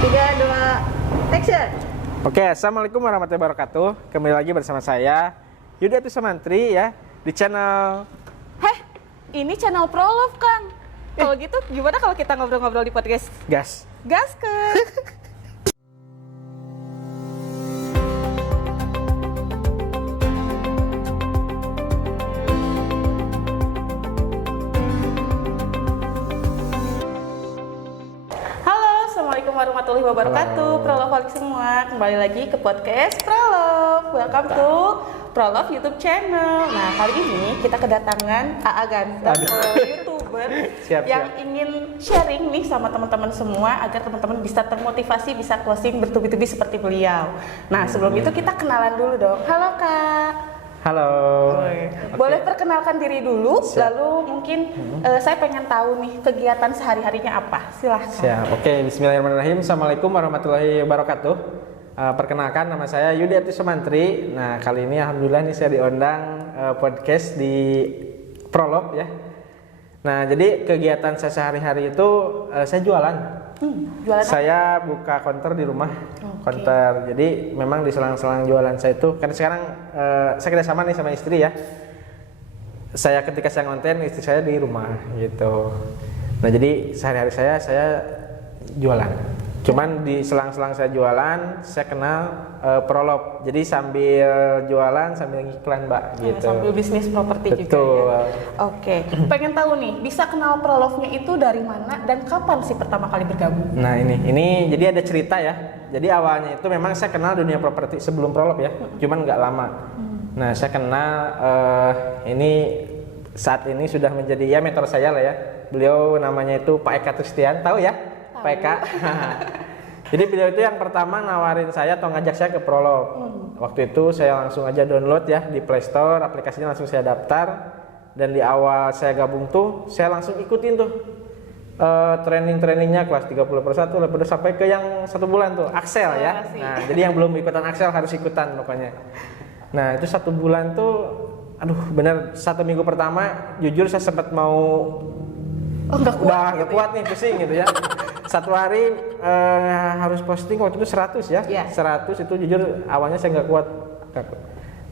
Tiga, dua, action. Oke, assalamualaikum warahmatullahi wabarakatuh. Kembali lagi bersama saya Yudi Atusmantri ya di channel. Heh, ini channel Prolove, Kang. Kalau gitu gimana kalau kita ngobrol-ngobrol di podcast? Gas. Gas ke. Halo, assalamualaikum warahmatullahi wabarakatuh. Halo. Prolove semua, kembali lagi ke podcast Prolove. Welcome to Prolove YouTube channel. Nah, kali ini kita kedatangan AA Ganteng, YouTuber Siap, yang siap. ingin sharing nih sama teman-teman semua agar teman-teman bisa termotivasi, bisa closing bertubi-tubi seperti beliau. Nah, sebelum itu kita kenalan dulu dong. Halo Kak. Halo. Boleh perkenalkan diri dulu, Siap. lalu mungkin saya pengen tahu nih kegiatan sehari-harinya apa. Silahkan. Siap. Oke, bismillahirrahmanirrahim. Assalamualaikum warahmatullahi wabarakatuh. Perkenalkan, nama saya Yudi Atusmantri. Nah, kali ini alhamdulillah nih saya diundang podcast di Prolove ya. Nah, jadi kegiatan saya sehari-hari itu saya jualan. Jualan apa? Saya buka counter di rumah, Oke. counter. Jadi memang di selang-selang jualan saya itu, kan sekarang saya kerjasama nih sama istri ya. Saya ketika saya ngonten, istri saya di rumah gitu. Nah, jadi sehari-hari saya jualan. Cuman di selang-selang saya jualan, saya kenal Prolove. Jadi sambil jualan sambil ngiklan, Mbak, gitu. Sambil bisnis properti juga Betul. ya. Oke, pengen tahu nih, bisa kenal Prolove-nya itu dari mana dan kapan sih pertama kali bergabung? Nah, ini jadi ada cerita ya. Jadi awalnya itu memang saya kenal dunia properti sebelum Prolove ya, cuman nggak lama. Nah, saya kenal ini saat ini sudah menjadi ya mentor saya lah ya. Beliau namanya itu Pak Eka Tristian, tahu ya? Pak Eka. Jadi beliau itu yang pertama nawarin saya atau ngajak saya ke Prolove. Waktu itu saya langsung aja download ya di Play Store, aplikasinya langsung saya daftar. Dan di awal saya gabung tuh, saya langsung ikutin tuh training-trainingnya kelas 30/1 level sampai ke yang 1 bulan tuh Axel ya. Akselerasi. Nah, jadi yang belum ikutan Axel harus ikutan pokoknya. Nah, itu 1 bulan tuh, aduh bener 1 minggu pertama jujur saya sempat mau Nggak kuat udah gitu nggak kuat nih, pusing gitu ya. 1 hari harus posting waktu itu 100 ya. Iya. 100 itu jujur awalnya saya nggak kuat.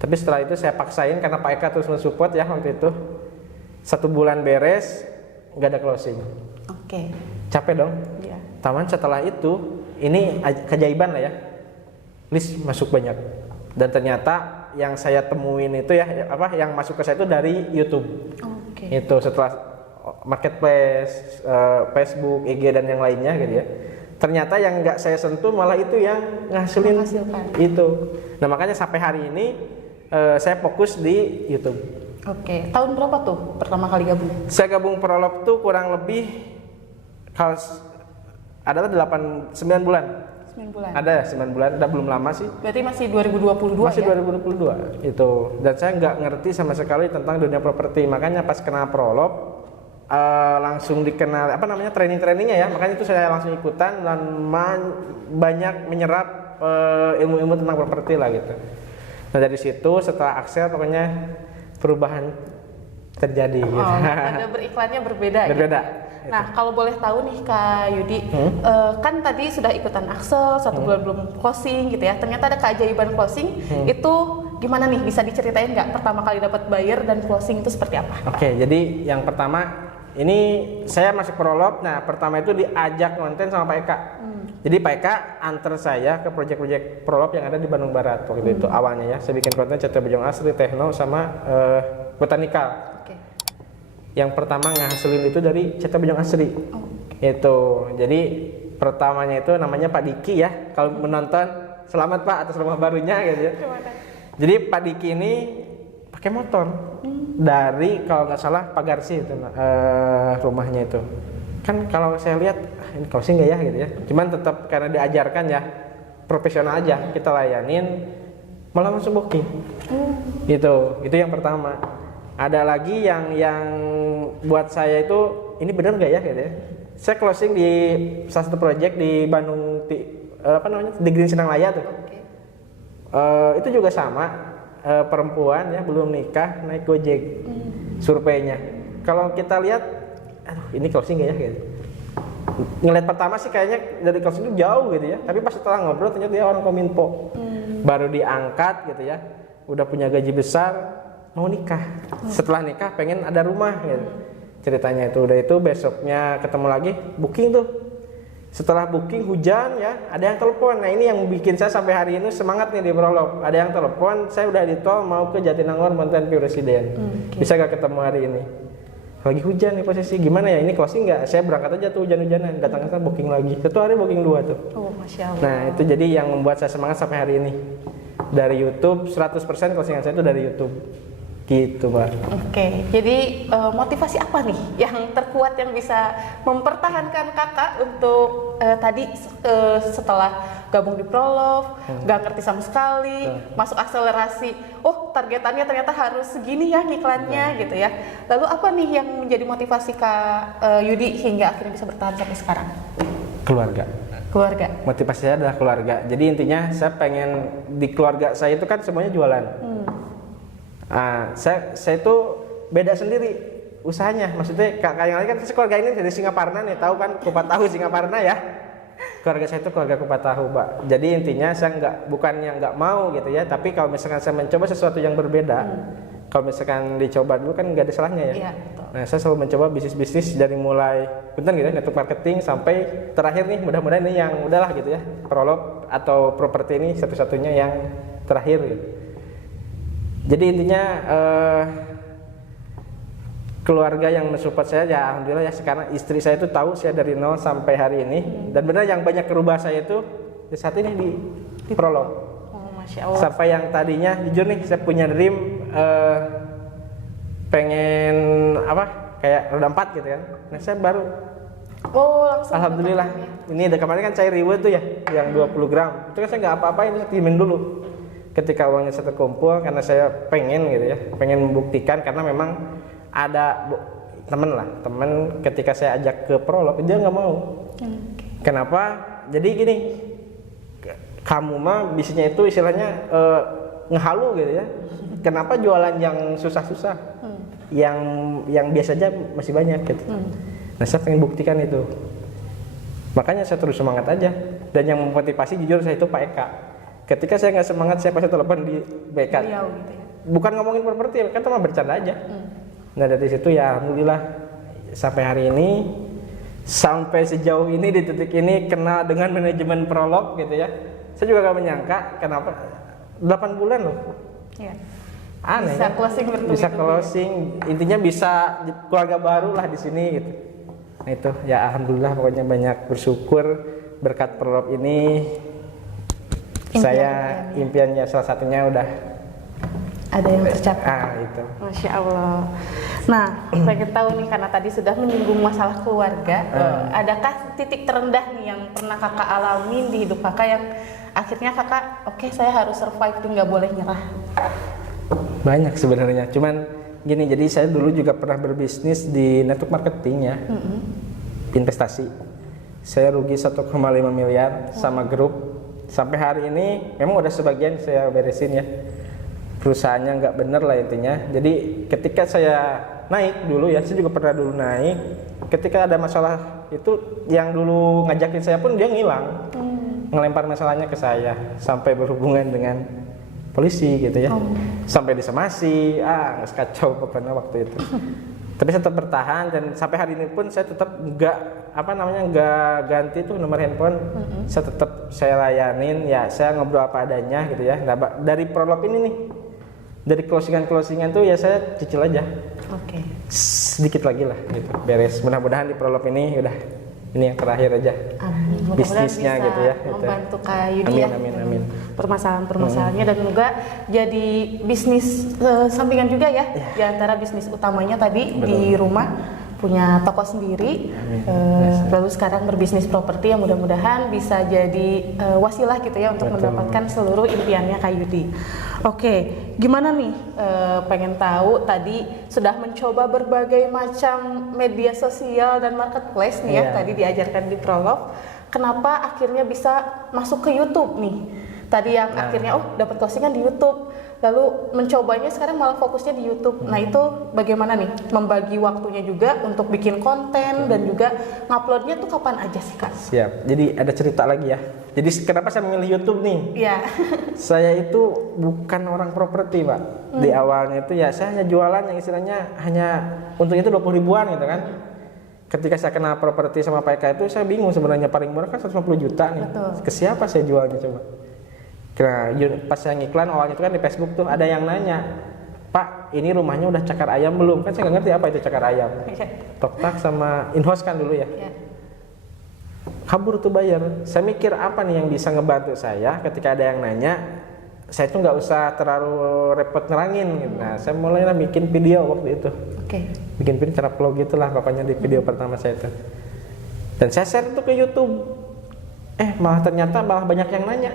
Tapi setelah itu saya paksain karena Pak Eka terus mensupport ya waktu itu. 1 bulan beres, nggak ada closing. Oke. Capek dong. Iya. Taman setelah itu, ini keajaiban lah ya. List masuk banyak. Dan ternyata yang saya temuin itu ya, yang masuk ke saya itu dari YouTube. Oke. Itu setelah marketplace, Facebook, IG dan yang lainnya gitu ya. Ternyata yang nggak saya sentuh malah itu yang Menghasilkan. itu. Nah, makanya sampai hari ini saya fokus di YouTube. Oke. Tahun berapa tuh pertama kali gabung? Saya gabung Prolove tuh kurang lebih kalau adalah 9 bulan. 9 bulan. Ada 9 bulan, udah belum lama sih. Berarti masih 2022 Masih ya? 2022 itu. Dan saya nggak ngerti sama sekali tentang dunia properti. Makanya pas kenal Prolove langsung dikenal training-trainingnya ya. Makanya itu saya langsung ikutan dan banyak menyerap ilmu-ilmu tentang properti lah gitu. Nah, dari situ setelah Axel pokoknya perubahan terjadi gitu. Ada beriklannya berbeda. Berbeda. Gitu. Nah, kalau boleh tahu nih Kak Yudi, kan tadi sudah ikutan Axel 1 bulan belum closing gitu ya. Ternyata ada keajaiban closing. Itu gimana nih? Bisa diceritain nggak pertama kali dapat buyer dan closing itu seperti apa? Oke, jadi yang pertama ini saya masuk Prolove. Nah, pertama itu diajak konten sama Pak Eka. Jadi Pak Eka antar saya ke proyek-proyek Prolove yang ada di Bandung Barat waktu itu awalnya ya. Saya bikin konten CT Bojong Asri, Tekno sama Botanikal. Oke. Yang pertama ngahasilin itu dari CT Bojong Asri. Itu. Jadi pertamanya itu namanya Pak Diki ya. Kalau menonton, selamat Pak atas rumah barunya gitu ya. Jadi Pak Diki ini pakai motor dari kalau nggak salah Pagarsi itu rumahnya itu. Kan kalau saya lihat ini closing nggak ya gitu ya. Cuman tetap karena diajarkan ya profesional aja kita layanin, malah langsung booking. Itu yang pertama. Ada lagi yang buat saya itu ini benar nggak ya gitu ya. Saya closing di salah satu project di Bandung di Green Senang Laya tuh. Itu juga sama. Perempuan ya belum nikah naik Gojek surveinya. Kalau kita lihat, aduh ini closing nggak ya gitu. ngeliat pertama sih kayaknya dari closing itu jauh gitu ya, tapi pas setelah ngobrol ternyata dia orang Kominfo, baru diangkat gitu ya, udah punya gaji besar, mau nikah. Setelah nikah pengen ada rumah gitu. Ceritanya udah itu besoknya ketemu lagi, booking tuh. Setelah booking hujan ya, ada yang telepon. Nah ini yang bikin saya sampai hari ini semangat nih di Prolog. Ada yang telepon, saya udah di tol mau ke Jatinangor Mountain View Residen. Bisa gak ketemu hari ini? Lagi hujan nih posisi, gimana ya ini closing nggak? Saya berangkat aja tuh hujan-hujanan, datang ke sana booking lagi. Satu hari booking 2 tuh. Oh, Masya Allah. Nah itu jadi yang membuat saya semangat sampai hari ini. Dari YouTube 100% closingan saya itu dari YouTube. Gitu Mbak. Oke, jadi motivasi apa nih yang terkuat yang bisa mempertahankan kakak untuk tadi setelah gabung di Prolog, nggak ngerti sama sekali, masuk akselerasi, oh targetannya ternyata harus segini ya iklannya gitu ya. Lalu apa nih yang menjadi motivasi Kak Yudi hingga akhirnya bisa bertahan sampai sekarang? Keluarga. Keluarga. Motivasi saya adalah keluarga. Jadi intinya saya pengen di keluarga saya itu kan semuanya jualan. Saya itu beda sendiri usahanya. Maksudnya kakak yang lain kan keluarga ini dari Singaparna nih, tahu kan kupat tahu Singaparna ya. Keluarga saya itu keluarga kupat tahu, Mbak. Jadi intinya saya bukannya nggak mau gitu ya, tapi kalau misalkan saya mencoba sesuatu yang berbeda, kalau misalkan dicoba dulu kan nggak ada salahnya ya. Iya, betul. Nah saya selalu mencoba bisnis-bisnis dari mulai punten gitu network marketing sampai terakhir nih, mudah-mudahan ini yang udahlah gitu ya, Prolog atau properti ini satu-satunya yang terakhir gitu. Jadi intinya keluarga yang mensupport saya ya alhamdulillah ya, sekarang istri saya itu tahu saya dari nol sampai hari ini, dan benar yang banyak kerubah saya itu di saat ini di Prolog. Oh, Masya Allah. Sampai yang tadinya jujur nih saya punya dream pengen kayak roda 4 gitu kan. Nah saya baru langsung alhamdulillah ini kemarin kan saya reward tuh ya yang 20 gram itu kan saya nggak apa-apain, itu saya timin dulu ketika uangnya saya terkumpul, karena saya pengen gitu ya, pengen membuktikan, karena memang ada temen ketika saya ajak ke Prolog dia nggak mau. Kenapa? Jadi gini, kamu mah bisnisnya itu istilahnya ngehalu gitu ya, kenapa jualan yang susah-susah, yang biasa aja masih banyak gitu. Nah saya pengen buktikan itu, makanya saya terus semangat aja. Dan yang memotivasi jujur saya itu Pak Eka. Ketika saya nggak semangat, saya pasti telepon di BK. Beliau gitu ya. Bukan ngomongin properti, kan cuma bercanda aja. Nah dari situ ya alhamdulillah sampai hari ini, sampai sejauh ini di titik ini kenal dengan manajemen Prolog gitu ya. Saya juga gak menyangka kenapa 8 bulan loh. Iya. Aneh. Bisa closing bertubi-tubi. Bisa closing, intinya bisa keluarga baru lah di sini gitu. Nah itu ya alhamdulillah, pokoknya banyak bersyukur berkat Prolog ini. Saya impiannya salah satunya udah ada yang tercapai. Itu. Masya Allah. Nah, pengen tahu nih, karena tadi sudah menyinggung masalah keluarga, adakah titik terendah nih yang pernah kakak alamin di hidup kakak yang akhirnya kakak, oke, saya harus survive, nggak boleh nyerah? Banyak sebenarnya, cuman gini, jadi saya dulu juga pernah berbisnis di network marketing ya, investasi. Saya rugi 1,5 miliar sama grup. Sampai hari ini memang udah sebagian saya beresin ya, perusahaannya nggak bener lah intinya. Jadi ketika saya naik dulu ya, saya juga pernah dulu naik, ketika ada masalah itu yang dulu ngajakin saya pun dia ngilang, ngelempar masalahnya ke saya, sampai berhubungan dengan polisi gitu ya, sampai disemasi, nggak kacau pokoknya waktu itu. Tapi saya tetap bertahan, dan sampai hari ini pun saya tetap nggak ganti tuh nomor handphone. Saya layanin ya, saya ngobrol apa adanya gitu ya. Nah, dari Prolog ini nih, dari closingan tuh ya saya cicil aja. Oke. Sedikit lagi lah gitu, beres. Mudah-mudahan di Prolog ini udah ini yang terakhir aja. Amin. Bisnisnya bisa gitu ya. membantu Kak Yudi ya. Amin. Permasalahan-permasalahannya dan juga jadi bisnis sampingan juga ya. Di antara bisnis utamanya tadi di rumah punya toko sendiri, lalu sekarang berbisnis properti yang mudah-mudahan bisa jadi wasilah gitu ya untuk mendapatkan seluruh impiannya Kak Yudi. Oke, gimana nih? Pengen tahu, tadi sudah mencoba berbagai macam media sosial dan marketplace nih ya, tadi diajarkan di Prolog. Kenapa akhirnya bisa masuk ke YouTube nih? Tadi yang akhirnya dapat closingan di YouTube, lalu mencobanya sekarang malah fokusnya di YouTube. Nah itu bagaimana nih membagi waktunya juga untuk bikin konten dan juga nguploadnya tuh kapan aja sih Kak? Siap. Jadi ada cerita lagi ya. Jadi kenapa saya memilih YouTube nih? Iya. Saya itu bukan orang properti, Pak. Di awalnya itu ya saya hanya jualan yang istilahnya hanya untungnya itu 20 ribuan gitu kan. Ketika saya kenal properti sama Pak Eka itu saya bingung sebenarnya paling murah kan 150 juta nih. Betul. Ke siapa saya jualnya coba? Nah, pas saya ngiklan awalnya itu kan di Facebook tuh ada yang nanya, Pak, ini rumahnya udah cakar ayam belum? Kan saya nggak ngerti apa itu cakar ayam. Toktak sama in-house kan dulu ya. Iya. Kabur tuh bayar. Saya mikir apa nih yang bisa ngebantu saya ketika ada yang nanya, saya tuh nggak usah terlalu repot nerangin gitu. Nah, saya mulailah bikin video waktu itu. Oke. Bikin video cara vlog gitulah pokoknya di video pertama saya itu. Dan saya share itu ke YouTube. Ternyata malah banyak yang nanya.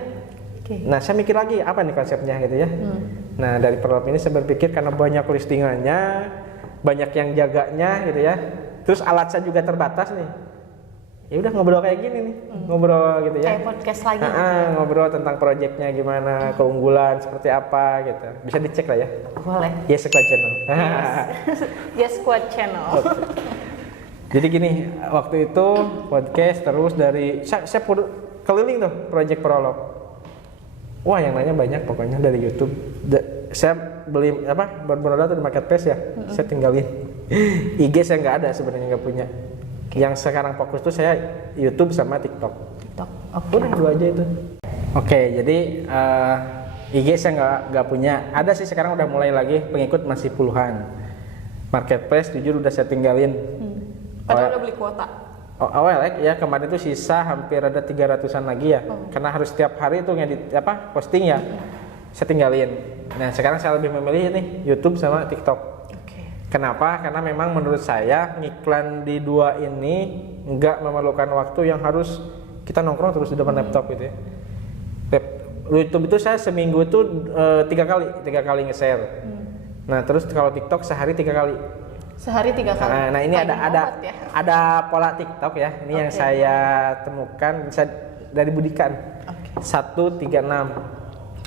Oke. Nah, saya mikir lagi apa nih konsepnya gitu ya. Nah, dari program ini saya berpikir karena banyak listingannya, banyak yang jaganya gitu ya. Terus alat saya juga terbatas nih. Ya udah ngobrol kayak gini nih, ngobrol gitu ya. Kayak podcast lagi. Ngobrol tentang proyeknya gimana, keunggulan seperti apa gitu. Bisa dicek lah ya. Boleh. Yes Squad Channel. Yes Squad Channel. Jadi gini, waktu itu podcast terus dari saya keliling tuh proyek prolog. Wah, yang nanya banyak pokoknya dari YouTube. Saya beli bermodal tuh di marketplace ya. Saya tinggalin. IG saya nggak ada sebenarnya, nggak punya. Yang sekarang fokus tuh saya YouTube sama TikTok. Udah dua aja itu. Oke, jadi IG saya nggak punya. Ada sih sekarang udah mulai lagi, pengikut masih puluhan. Marketplace jujur udah saya tinggalin. Padahal udah beli kuota. Awal ya kemarin itu sisa hampir ada 300-an lagi ya. Karena harus setiap hari itu ngedit posting ya. Saya tinggalin. Nah, sekarang saya lebih memilih nih YouTube sama TikTok. Kenapa? Karena memang menurut saya ngiklan di dua ini nggak memerlukan waktu yang harus kita nongkrong terus di depan laptop gitu ya. YouTube itu saya seminggu itu 3 kali nge-share. Nah, terus kalau TikTok sehari 3 kali. Sehari 3 kali. Nah, ini ada pola TikTok ya. Ini yang saya temukan bisa dari Budikan. 136.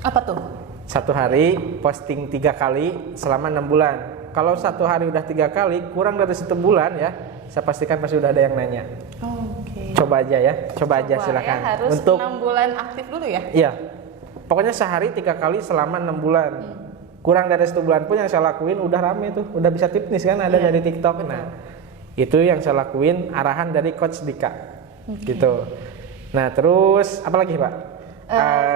Apa tuh? Satu hari posting 3 kali selama 6 bulan. Kalau satu hari udah 3 kali, kurang dari 1 bulan ya, saya pastikan pasti udah ada yang nanya. Coba aja ya, coba aja silakan. Ya, harus untuk 6 bulan aktif dulu ya? Iya, pokoknya sehari 3 kali selama 6 bulan. Kurang dari 1 bulan pun yang saya lakuin udah rame tuh, udah bisa tipnis kan ada dari TikTok. Betul. Nah, itu yang saya lakuin arahan dari Coach Dika, gitu. Nah, terus apa lagi Pak?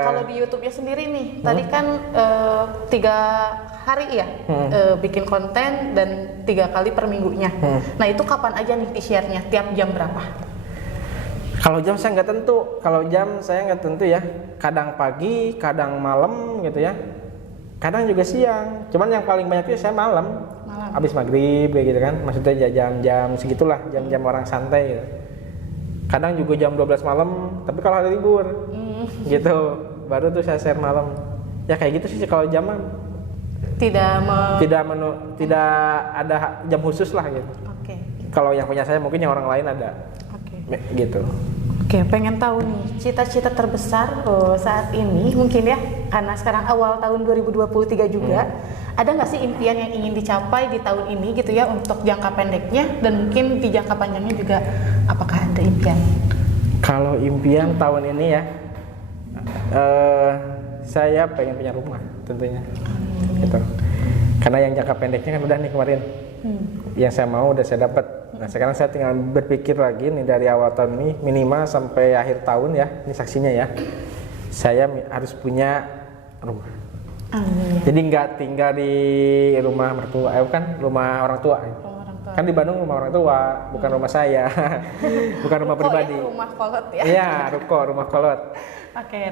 Kalau di YouTube-nya sendiri nih, tadi kan 3 hari ya bikin konten dan 3 kali per minggunya. Nah itu kapan aja nih di-share-nya? Tiap jam berapa? Kalau jam saya nggak tentu. Kalau jam saya nggak tentu ya. Kadang pagi, kadang malam gitu ya. Kadang juga siang. Cuman yang paling banyak itu saya malam. Habis maghrib kayak gitu kan. Maksudnya jam-jam segitulah, jam-jam orang santai gitu. Kadang juga jam 12 malam, tapi kalau hari libur gitu, baru tuh saya share malam. Ya kayak gitu sih kalau jam tidak ada jam khusus lah gitu. Kalau yang punya saya mungkin yang orang lain ada. Gitu. Pengen tahu nih cita-cita terbesar saat ini mungkin ya, karena sekarang awal tahun 2023 juga. Ada nggak sih impian yang ingin dicapai di tahun ini gitu ya untuk jangka pendeknya dan mungkin di jangka panjangnya juga, apakah ada impian? Kalau impian tahun ini ya, saya pengen punya rumah tentunya. Gitu. Karena yang jangka pendeknya kan udah nih kemarin. Yang saya mau udah saya dapat. Nah, sekarang saya tinggal berpikir lagi nih dari awal tahun ini minimal sampai akhir tahun ya, ini saksinya ya. Saya harus punya rumah. Jadi nggak tinggal di rumah mertua, kan rumah orang tua. Kan di Bandung rumah orang tua, bukan rumah saya. Bukan rumah pribadi. Rumah kolot ya. Iya, rumah kolot.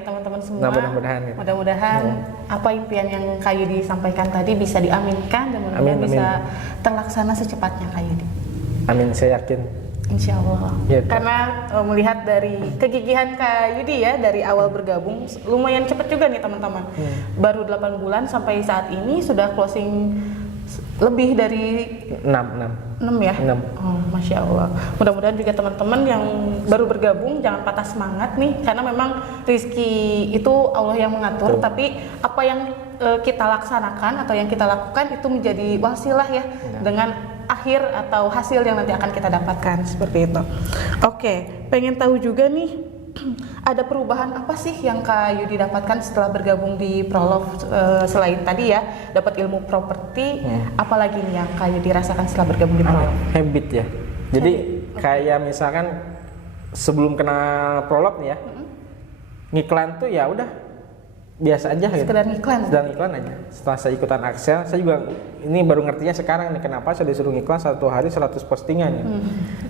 Teman-teman semua. Nah, mudah-mudahan apa impian yang Kak Yudi sampaikan tadi bisa diaminkan dan mudah-mudahan bisa terlaksana secepatnya Kak Yudi. Amin, saya yakin. Insya Allah. Gitu. Karena melihat dari kegigihan Kak Yudi ya dari awal bergabung lumayan cepat juga nih teman-teman. Baru 8 bulan sampai saat ini sudah closing lebih dari 6 ya? 6. Oh, Masya Allah. Mudah-mudahan juga teman-teman yang baru bergabung jangan patah semangat nih, karena memang rezeki itu Allah yang mengatur. Betul. Tapi apa yang kita laksanakan atau yang kita lakukan itu menjadi wasilah ya, dengan akhir atau hasil yang nanti akan kita dapatkan seperti itu. Oke, pengen tahu juga nih, ada perubahan apa sih yang Kak Yudi dapatkan setelah bergabung di Prolove, selain tadi ya dapat ilmu properti, apalagi nih yang Kak Yudi rasakan setelah bergabung di Prolove? Habit ya. Jadi kayak misalkan sebelum kenal Prolove nih ya, ngiklan tuh ya udah biasa aja gitu. Sekedar ngiklan aja. Setelah saya ikutan Axel, saya juga ini baru ngertinya sekarang nih kenapa saya disuruh ngiklan 1 hari 100 postingan ya.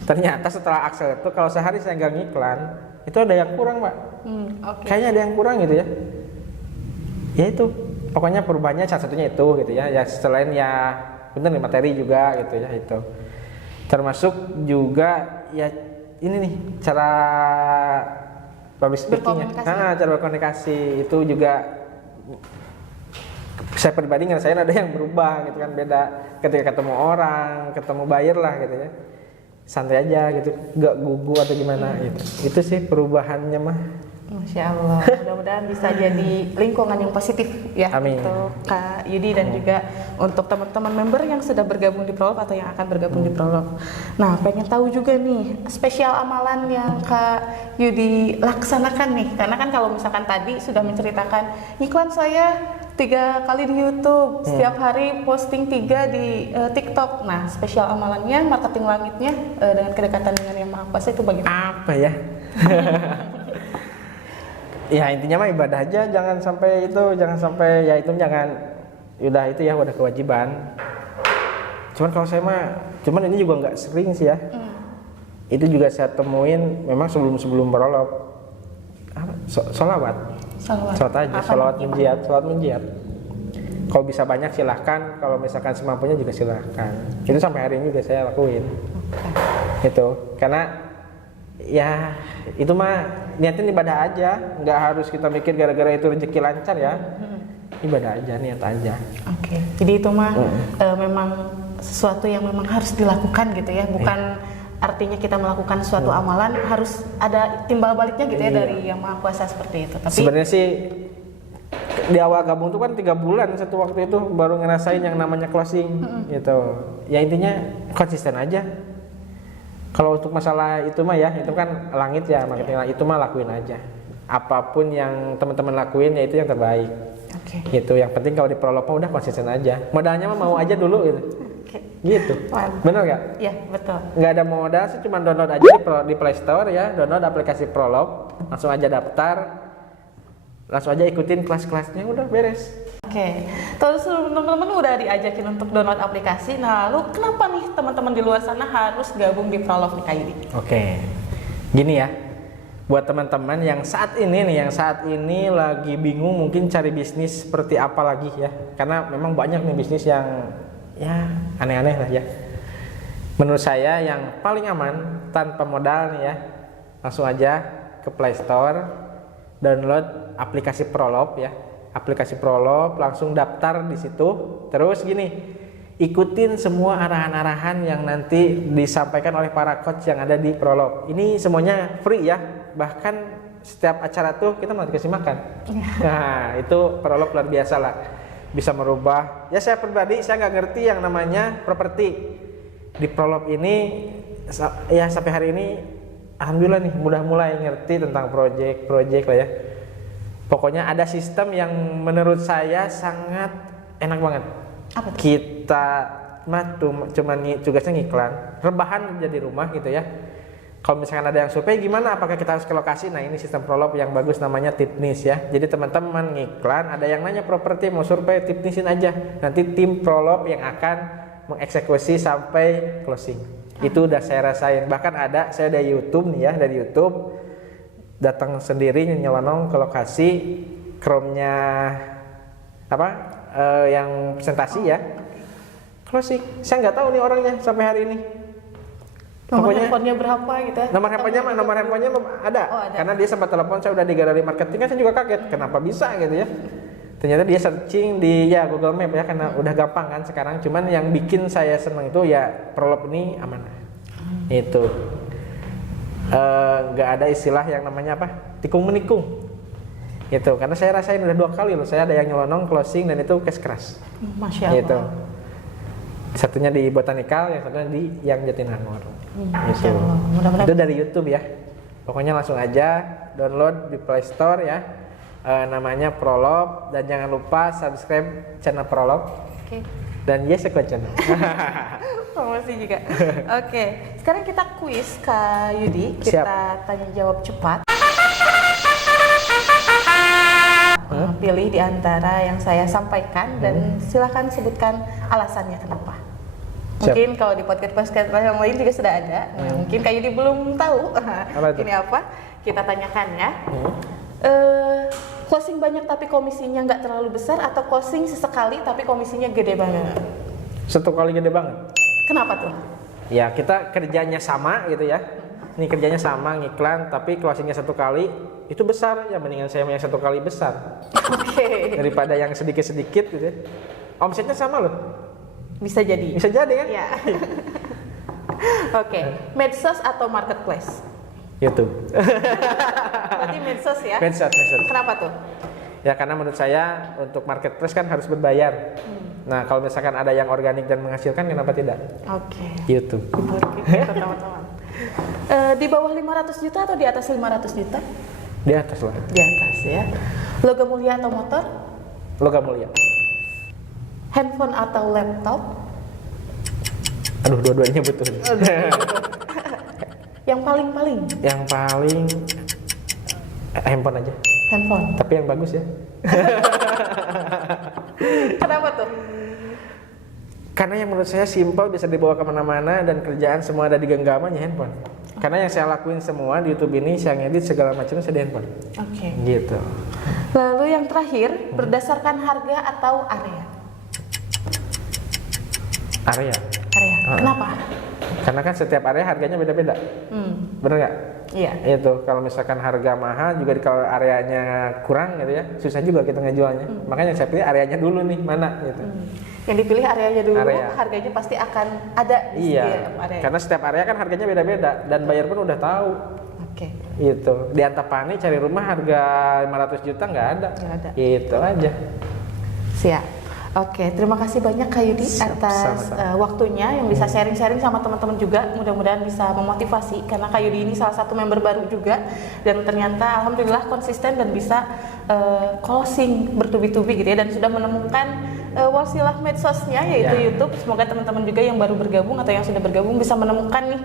Ternyata setelah Axel itu kalau sehari saya nggak ngiklan, itu ada yang kurang, Pak. Okay. Kayaknya ada yang kurang gitu ya. Ya itu, pokoknya perubahannya salah satunya itu gitu ya. Ya selain ya bener nih materi juga gitu ya itu. Termasuk juga ya ini nih cara public speaking-nya. Cara berkomunikasi itu juga saya pribadi ngerasain ada yang berubah gitu kan, beda ketika ketemu orang, ketemu buyer lah gitu ya. Santai aja gitu, nggak gugu atau gimana gitu. Itu sih perubahannya mah. Masya Allah, mudah-mudahan bisa jadi lingkungan yang positif ya. Amin. Untuk Kak Yudi dan juga untuk teman-teman member yang sudah bergabung di Prolove atau yang akan bergabung di Prolove. Nah, pengen tahu juga nih spesial amalan yang Kak Yudi laksanakan nih, karena kan kalau misalkan tadi sudah menceritakan iklan saya 3 kali di YouTube, setiap hari posting 3 di TikTok. Nah, spesial amalannya, marketing langitnya dengan kedekatan dengan Yang Maha Kuasa itu bagaimana? Apa ya? Ya intinya mah ibadah aja, jangan sampai udah itu ya udah kewajiban. Cuman kalau saya mah, ini juga nggak sering sih ya. Itu juga saya temuin memang sebelum Prolove. Sholawat aja, sholawat menjiat. Kalau bisa banyak silahkan, kalau misalkan semampunya juga silahkan. Itu sampai hari ini juga saya lakuin. Itu karena ya itu mah niatin ibadah aja, nggak harus kita mikir gara-gara itu rezeki lancar ya. Ibadah aja, niat aja. Oke. Jadi itu mah memang sesuatu yang memang harus dilakukan gitu ya, bukan artinya kita melakukan suatu amalan harus ada timbal baliknya gitu ya dari Yang Maha Kuasa seperti itu. Tapi sebenarnya sih di awal gabung tuh kan 3 bulan satu waktu itu baru ngerasain yang namanya closing gitu. Ya intinya konsisten aja. Kalau untuk masalah itu mah ya, itu kan langit ya, marketing itu mah lakuin aja. Apapun yang teman-teman lakuin ya itu yang terbaik. Gitu. Yang penting kalau di Prolove udah konsisten aja. Modalnya mah mau aja dulu gitu. Gitu. Bener gak? Iya, betul. Nggak ada modal sih, cuma download aja di Play Store ya, download aplikasi Prolove, langsung aja daftar, langsung aja ikutin kelas-kelasnya, udah beres. Terus teman-teman udah diajakin untuk download aplikasi. Nah, lalu kenapa nih teman-teman di luar sana harus gabung di Prolove nih Kak Yudi? Gini ya, buat teman-teman yang saat ini lagi bingung mungkin cari bisnis seperti apa lagi ya, karena memang banyak nih bisnis yang ya aneh-aneh lah ya. Menurut saya yang paling aman tanpa modal nih ya, langsung aja ke Play Store, download aplikasi Prolove ya. Aplikasi Prolove, langsung daftar di situ. Terus gini, ikutin semua arahan-arahan yang nanti disampaikan oleh para coach yang ada di Prolove. Ini semuanya free ya. Bahkan setiap acara tuh kita mau dikasih makan. Nah, itu Prolove luar biasa lah. Bisa merubah. Ya saya pribadi saya nggak ngerti yang namanya properti. Di Prolove ini ya sampai hari ini alhamdulillah nih udah mulai ngerti tentang project lah ya. Pokoknya ada sistem yang menurut saya sangat enak banget. Apa tuh? Kita mah cuma tugasnya ngiklan, rebahan jadi rumah gitu ya. Kalau misalkan ada yang survei gimana, apakah kita harus ke lokasi? Nah ini sistem Prolove yang bagus namanya Tipnis ya. Jadi teman-teman ngiklan, ada yang nanya properti mau survei, Tipnisin aja. Nanti tim Prolove yang akan mengeksekusi sampai closing. Itu udah saya rasain. Bahkan ada saya dari YouTube nih ya, dari YouTube datang sendiri nyelonong ke lokasi, Chrome-nya yang presentasi ya, closing. Saya nggak tahu nih orangnya sampai hari ini. Nomor handphonenya berapa gitu ya? Nomor handphonenya ada. Ada. Karena dia sempat telepon saya udah di galeri marketing, kan saya juga kaget kenapa bisa gitu ya. Ternyata dia searching di ya Google Map ya, karena udah gampang kan sekarang. Cuman yang bikin saya seneng itu ya Prolog ini amanah. Itu nggak ada istilah yang namanya apa tikung menikung. Itu karena saya rasain udah 2 kali loh. Saya ada yang nyelonong closing dan itu cash keras. Masya Allah. Gitu. Satunya di Botanikal, yang satunya di yang Jatinangor. Masya Allah. Mudah-mudahan Itu dari YouTube ya. Pokoknya langsung aja download di Play Store ya. Namanya Prolog, dan jangan lupa subscribe channel Prolog. Oke. Dan yes channel. Promosi juga. Oke. Sekarang kita kuis Kak Yudi. Kita tanya jawab cepat. Pilih di antara yang saya sampaikan dan silakan sebutkan alasannya kenapa. Siap. Mungkin kalau di podcast yang lain juga sudah ada. Nah, mungkin Kak Yudi belum tahu. Ini apa? Kita tanyakan ya. Closing banyak tapi komisinya nggak terlalu besar, atau closing sesekali tapi komisinya gede banget? Satu kali gede banget. Kenapa tuh? Ya kita kerjanya sama gitu ya. Ini kerjanya sama ngiklan, tapi closingnya 1 kali itu besar ya, mendingan saya yang 1 kali besar. Oke. Daripada yang sedikit-sedikit gitu ya. Omsetnya sama loh. Bisa jadi. Bisa jadi kan? Ya. Oke. Medsos atau marketplace? YouTube. Berarti medsos ya? Medsos. Kenapa tuh? Ya karena menurut saya untuk marketplace kan harus berbayar. Nah kalau misalkan ada yang organik dan menghasilkan, kenapa tidak? Oke. YouTube. Oke, teman-teman. Di bawah 500 juta atau di atas 500 juta? Di atas lah. Di atas ya. Logam mulia atau motor? Logam mulia. Handphone atau laptop? Aduh, dua-duanya butuh. Yang paling-paling? Yang paling handphone aja. Handphone. Tapi yang bagus ya. Kenapa tuh? Karena yang menurut saya simpel, bisa dibawa kemana-mana, dan kerjaan semua ada di genggamannya handphone. Karena yang saya lakuin semua di YouTube ini, saya ngedit segala macam saya di handphone. Oke. Gitu. Lalu yang terakhir, berdasarkan harga atau area? Area. Area. Kenapa? Karena kan setiap area harganya beda-beda. Bener nggak? Iya. Itu kalau misalkan harga mahal juga kalau areanya kurang gitu ya, susah juga kita ngejualnya. Makanya saya pilih areanya dulu nih, mana gitu. Yang dipilih areanya dulu, Area. harganya pasti akan ada di Iya. area. Karena setiap area kan harganya beda-beda dan buyer pun udah tahu. Oke. Gitu. Di Antapani cari rumah harga 500 juta nggak ada. Nggak ada. Itu aja. Siap. Oke, terima kasih banyak Kak Yudi atas waktunya yang bisa sharing-sharing sama teman-teman juga. Mudah-mudahan bisa memotivasi, karena Kak Yudi ini salah satu member baru juga, dan ternyata alhamdulillah konsisten dan bisa closing bertubi-tubi gitu ya, dan sudah menemukan wasilah medsosnya yaitu YouTube. Semoga teman-teman juga yang baru bergabung atau yang sudah bergabung bisa menemukan nih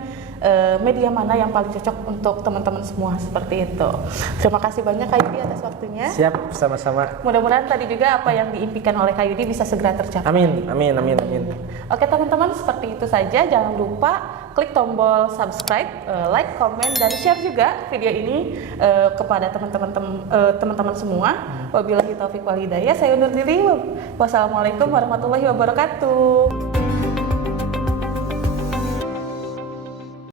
media mana yang paling cocok untuk teman-teman semua, seperti itu. Terima kasih banyak Kak Yudi atas waktunya. Siap, sama-sama. Mudah-mudahan tadi juga apa yang diimpikan oleh Kak Yudi bisa segera tercapai. Amin. Oke teman-teman, seperti itu saja. Jangan lupa klik tombol subscribe, like, komen, dan share juga video ini kepada teman-teman semua. Wabillahi taufiq wal hidayah. Saya undur diri. Wassalamualaikum warahmatullahi wabarakatuh.